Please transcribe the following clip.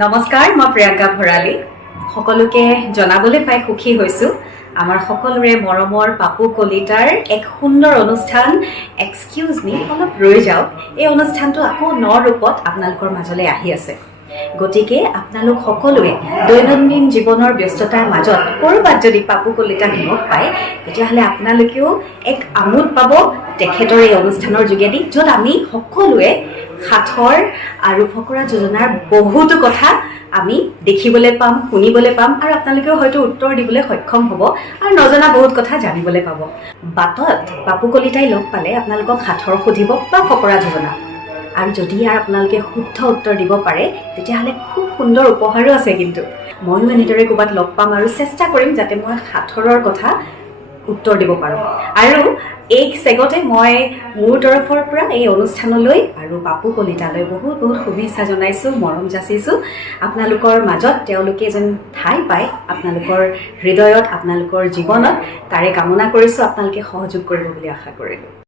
নমস্কাৰ, মই প্ৰিয়ংকা ভৰালী। সকলোকে জনাবলৈ পাই সুখী হৈছোঁ আমাৰ সকলোৰে মৰমৰ পাপু কলিতাৰ এক সুন্দৰ অনুষ্ঠান এক্সকিউজ মি অলপ ৰৈ যাওক। এই অনুষ্ঠানটো আকৌ ন ৰূপত আপোনালোকৰ মাজলৈ আহি আছে। গতিকে আপোনালোক সকলোৱে দৈনন্দিন জীৱনৰ ব্যস্ততাৰ মাজত ক'ৰবাত যদি পাপু কলিতাক লগ পায় তেতিয়াহ'লে আপোনালোকেও এক আমোদ পাব তেখেতৰ এই অনুষ্ঠানৰ যোগেদি, য'ত আমি সকলোৱে সাঁথৰ আৰু ফকৰা যোজনাৰ বহুতো কথা আমি দেখিবলৈ পাম, শুনিবলৈ পাম আৰু আপোনালোকেও হয়তো উত্তৰ দিবলৈ সক্ষম হ'ব আৰু নজনা বহুত কথা জানিবলৈ পাব। বাটত পাপু কলিতাই লগ পালে আপোনালোকক সাঁথৰ সুধিব বা ফকৰা যোজনা, আৰু যদি ইয়াৰ আপোনালোকে শুদ্ধ উত্তৰ দিব পাৰে তেতিয়াহ'লে খুব সুন্দৰ উপহাৰো আছে। কিন্তু ময়ো এনেদৰে ক'ৰবাত লগ পাম আৰু চেষ্টা কৰিম যাতে মই সাঁথৰৰ কথা উত্তৰ দিব পাৰোঁ। আৰু এই চেগতে মই মোৰ তৰফৰ পৰা এই অনুষ্ঠানলৈ আৰু পাপু কলিতালৈ বহুত বহুত শুভেচ্ছা জনাইছোঁ, মৰম যাচিছোঁ। আপোনালোকৰ মাজত তেওঁলোকে যেন ঠাই পায়, আপোনালোকৰ হৃদয়ত, আপোনালোকৰ জীৱনত, তাৰে কামনা কৰিছোঁ। আপোনালোকে সহযোগ কৰিব বুলি আশা কৰিলোঁ।